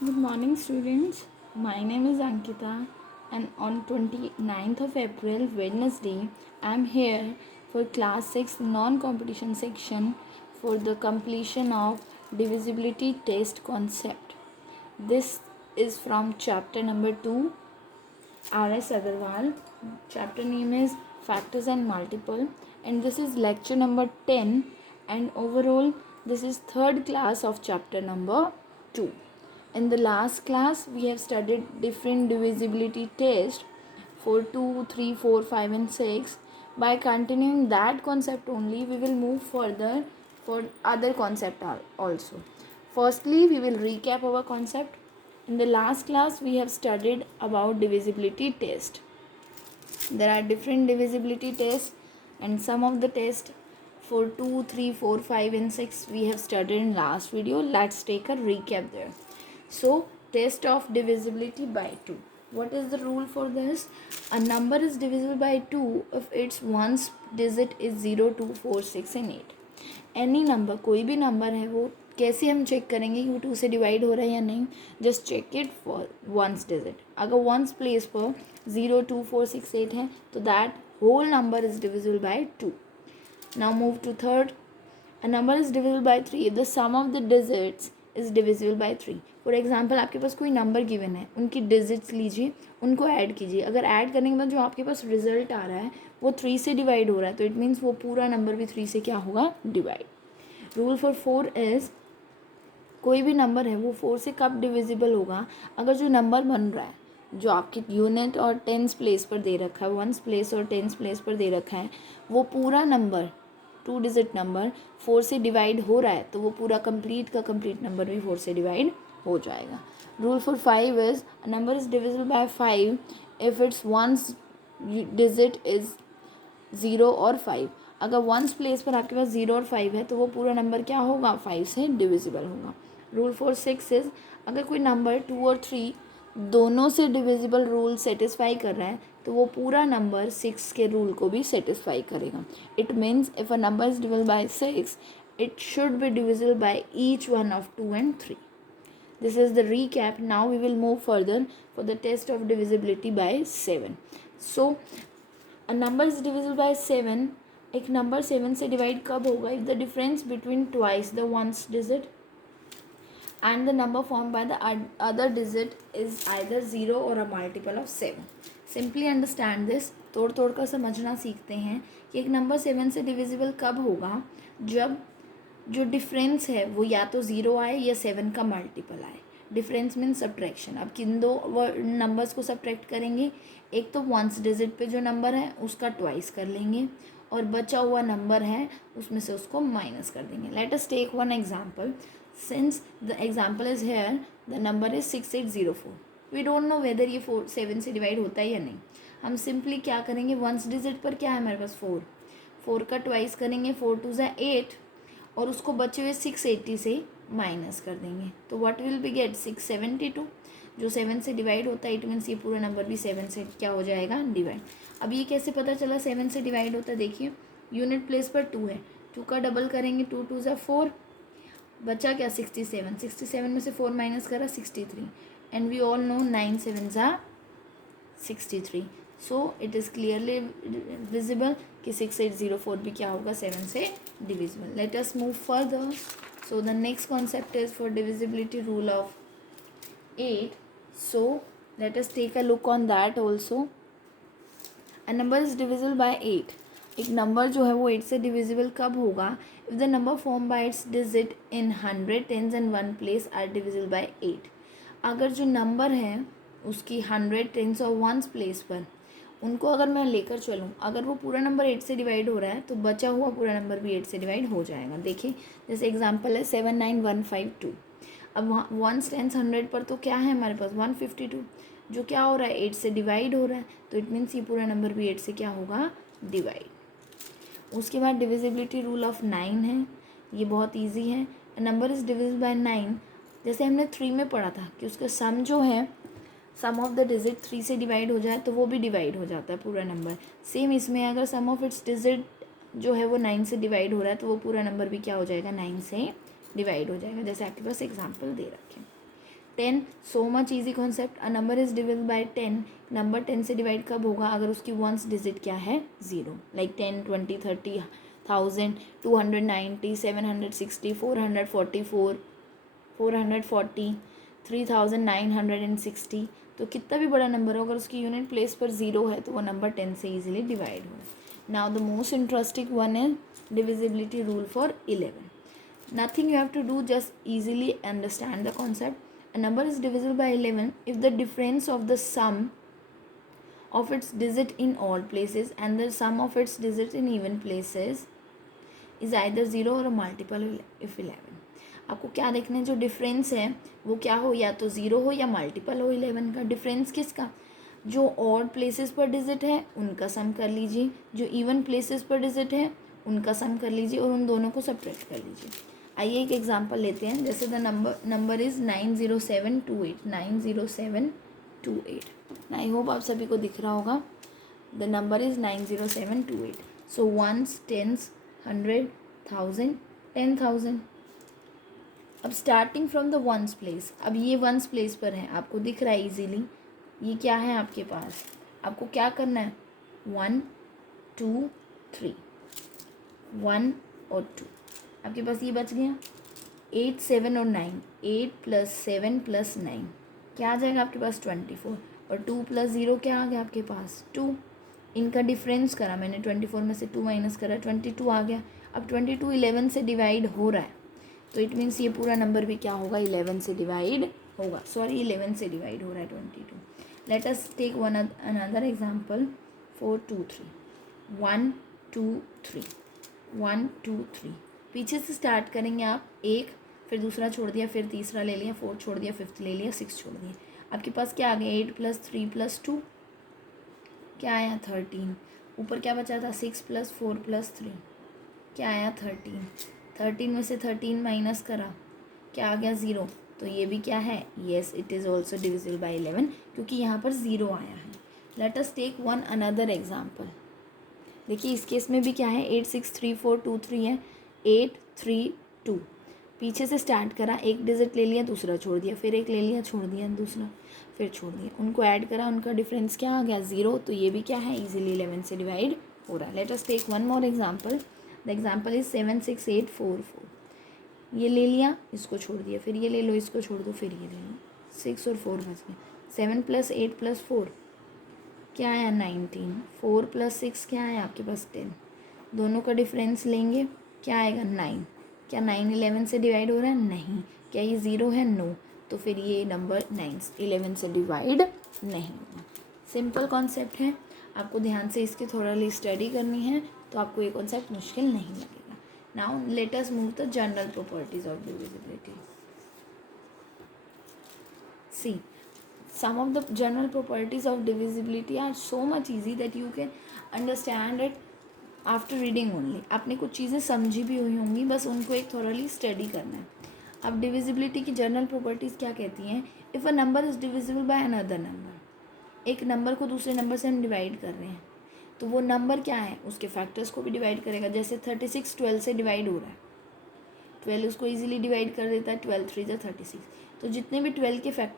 Good morning, students. My name is Ankita, and on 29th of April, Wednesday, I am here for class 6 non-competition section for the completion of divisibility test concept. This is from chapter number 2, R.S. Agarwal. Chapter name is Factors and Multiple, and this is lecture number 10, and overall this is third class of chapter number 2. In the last class, we have studied different divisibility tests for 2, 3, 4, 5 and 6. By continuing that concept only, we will move further for other concept also. Firstly, we will recap our concept. In the last class, we have studied about divisibility test. There are different divisibility tests, and some of the tests for 2, 3, 4, 5 and 6 we have studied in last video. Let's take a recap there. So, test of divisibility by 2. What is the rule for this? A number is divisible by 2 if its ones digit is 0, 2, 4, 6 and 8. Any number, कोई भी number है वो कैसे हम check करेंगे कि वो 2 से डिवाइड हो रहा है या नहीं? Just check it for ones digit. अगर वंस प्लेस पर 0, 2, 4, 6, 8 है तो that whole number is divisible by 2. Now move to third. A number is divisible by 3 if the sum of the digits is divisible by 3. For example आपके पास कोई number given है, उनकी digits लीजिए, उनको add कीजिए. अगर ऐड करने के बाद जो आपके पास रिजल्ट आ रहा है वो 3 से डिवाइड हो रहा है तो इट मीन्स वो पूरा नंबर भी 3 से क्या होगा? डिवाइड. रूल फॉर 4 इज कोई भी नंबर है वो 4 से कब डिविजिबल होगा? अगर जो नंबर बन रहा है, जो आपकी यूनिट और टेंस प्लेस पर दे रखा है, वंस प्लेस और टेंस प्लेस पर दे रखा है, वो पूरा नंबर 2 डिजिट नंबर 4 से डिवाइड हो रहा है तो वो पूरा कंप्लीट का कंप्लीट नंबर भी 4 से डिवाइड हो जाएगा. Rule for 5 is a number is divisible bye 5 if it's ones digit is 0 और 5. अगर वंस प्लेस पर आपके पास 0 और 5 है तो वो पूरा नंबर क्या होगा? 5 से डिविजिबल होगा. रूल फॉर 6 इज अगर कोई नंबर 2 और 3 दोनों से डिविजिबल रूल सेटिस्फाई कर रहा है तो वो पूरा नंबर 6 के रूल को भी सेटिस्फाई करेगा. It means if a number is divisible bye 6 it should be divisible by each one of 2 and 3. This is the recap. Now we will move further for the test of divisibility by 7. So, a number is divisible by 7. एक number 7 से divide कब होगा? If the difference between twice the ones digit and the number formed by the other digit is either 0 or a multiple of 7. Simply understand this. तोड़ तोड़ कर समझना सीखते हैं कि एक नंबर 7 से डिविजिबल कब होगा? जब जो डिफरेंस है वो या तो 0 आए या 7 का मल्टीपल आए. Difference mean subtraction. अब किन दो नंबर्स को सब्ट्रैक्ट करेंगे? एक तो वंस डिजिट पे जो नंबर है उसका ट्वाइस कर लेंगे और बचा हुआ नंबर है उसमें से उसको माइनस कर देंगे. Let us take one example. Since the example is here, the number is 6804. We don't know whether ये 7 से डिवाइड होता है या नहीं. हम सिंपली क्या करेंगे? वंस डिजिट पर क्या है हमारे पास? 4 का ट्वाइस करेंगे. 4 2 ज़ा 8 और उसको बचे हुए 680 से माइनस कर देंगे तो व्हाट विल बी गेट? 672. जो 7 से डिवाइड होता है इट मीन्स ये पूरा नंबर भी 7 से क्या हो जाएगा? डिवाइड. अब ये कैसे पता चला 7 से डिवाइड होता है? देखिए यूनिट प्लेस पर 2 है, 2 का डबल करेंगे. 2 2 ज़ा 4, बचा क्या? 67. 67 में से 4 माइनस करा 63 एंड वी ऑल नो 9 7 ज़ा 63. So it is clearly visible कि 6804 भी क्या होगा? 7 से divisible. Let us move further. So the next concept is for divisibility rule of 8. So let us take a look on that also. A number is divisible by 8. एक number जो है वो 8 से डिविजिबल कब होगा? If the number form by its digit in 100 tens and 1 place are divisible by 8. अगर जो number है उसकी 100 टेंस और 1 प्लेस पर उनको अगर मैं लेकर चलूँ, अगर वो पूरा नंबर 8 से डिवाइड हो रहा है तो बचा हुआ पूरा नंबर भी 8 से डिवाइड हो जाएगा. देखिए जैसे एग्जांपल है 79152. अब वंस टेंस 100 पर तो क्या है हमारे पास? 152. जो क्या हो रहा है? 8 से डिवाइड हो रहा है तो इट मीन्स ये पूरा नंबर भी 8 से क्या होगा? डिवाइड. उसके बाद डिविजिबिलिटी रूल ऑफ 9 है. ये बहुत इजी है. Number is divisible by 9. जैसे हमने 3 में पढ़ा था कि उसका सम जो है, सम ऑफ द डिजिट 3 से डिवाइड हो जाए तो वो भी डिवाइड हो जाता है पूरा नंबर. सेम इसमें अगर सम ऑफ इट्स डिजिट जो है वो 9 से डिवाइड हो रहा है तो वो पूरा नंबर भी क्या हो जाएगा? 9 से डिवाइड हो जाएगा. जैसे आपके पास एग्जाम्पल दे रखे हैं. 10, so much easy concept. A number is divisible bye 10. Number 10 से डिवाइड कब होगा? अगर उसकी वंस डिजिट क्या है? 0. लाइक 10, 20, 30, 1000, 290, 760, 444, 440, 3960. तो कितना भी बड़ा नंबर हो, अगर उसकी यूनिट प्लेस पर 0 है तो वो नंबर 10 से ईजिली डिवाइड हो. Now the most interesting one is divisibility rule for 11. Nothing you have to do, just easily understand the concept. A number is divisible by 11 if the difference of the sum of its digit in odd places and the sum of its digit in even places is either 0 or a multiple of 11. आपको क्या देखना है? जो difference है वो क्या हो, या तो 0 हो या मल्टीपल हो 11 का. डिफरेंस किसका? जो ऑड प्लेसेस पर डिजिट है उनका सम कर लीजिए, जो इवन प्लेसेस पर डिजिट है उनका सम कर लीजिए और उन दोनों को सब्ट्रैक्ट कर लीजिए. आइए एक एग्जांपल लेते हैं. जैसे the number is 90728. 90728. I hope आप सभी को दिख रहा होगा. The number is 90728. So ones, tens, 100, 1000, 10,000. अब starting from the ones place. अब ये वंस प्लेस पर है, आपको दिख रहा है इजीली. ये क्या है आपके पास? आपको क्या करना है? 1, 2, 3. 1 और 2 आपके पास ये बच गया. 8, 7 और 9. 8 + 7 + 9 क्या आ जाएगा आपके पास? 24. और 2 + 0 क्या आ गया आपके पास? 2. इनका डिफरेंस करा मैंने, 24 में से 2 माइनस करा, 22 आ गया. अब 22 11 से डिवाइड हो रहा है तो इट मीन्स ये पूरा नंबर भी क्या होगा? 11 से डिवाइड होगा. सॉरी, 11 से डिवाइड हो रहा है 22. Let us take another example. 4, 2, 3. 1, 2, 3. 1, 2, 3. पीछे से स्टार्ट करेंगे आप. एक, फिर दूसरा छोड़ दिया, फिर तीसरा ले लिया, 4 छोड़ दिया, 5th ले लिया, 6 छोड़ दिया. आपके पास क्या आ गया? 8 + 3 + 2 क्या आया? 13. ऊपर क्या बचा था? 6 + 4 + 3 क्या आया? 13. 13 में से 13 माइनस करा, क्या आ गया? 0. तो ये भी क्या है? Yes, it is also divisible by 11 क्योंकि यहाँ पर 0 आया है. Let us take one another example. देखिए इस केस में भी क्या है? 8, 6, 3, 4, 2, 3 है. 8, 3, 2. पीछे से स्टार्ट करा, एक डिजिट ले लिया, दूसरा छोड़ दिया, फिर एक ले लिया, छोड़ दिया, दूसरा फिर छोड़ दिया. उनको ऐड करा, उनका डिफरेंस क्या आ गया? 0. तो ये भी क्या है? इजीली 11 से डिवाइड हो रहा है. Let us take one more example. The example is 7, 6, 8, 4, 4. ये ले लिया, इसको छोड़ दिया, फिर ये ले लो, इसको छोड़ दो, फिर ये ले लो. 6 और 4 बच गए. 7 + 8 + 4 क्या आया? 19. 4 + 6 क्या आया आपके पास? 10. दोनों का डिफरेंस लेंगे, क्या आएगा? 9. क्या 9 11 से डिवाइड हो रहा है? नहीं. क्या ये 0 है? नो. तो फिर ये नंबर 9 11 से डिवाइड नहीं होगा. सिंपल कॉन्सेप्ट है, आपको ध्यान से इसकी थोड़ा स्टडी करनी है तो आपको ये कॉन्सेप्ट मुश्किल नहीं लगेगा. Now let us move the general properties of divisibility. See, some of the general properties of divisibility are so much easy that you can understand it after reading only. आपने कुछ चीज़ें समझी भी हुई होंगी, बस उनको एक थोरली स्टडी करना है. अब डिविजिबिलिटी की जनरल प्रॉपर्टीज़ क्या कहती हैं? If a number is divisible by another number, एक नंबर को दूसरे नंबर से हम डिवाइड कर रहे हैं तो वो नंबर क्या है? उसके फैक्टर्स को भी डिवाइड करेगा. जैसे 36 12 से डिवाइड हो रहा है, 12 उसको ईजिली डिवाइड कर देता है. 12 3 × 36. तो जितने भी 12 के फैक्टर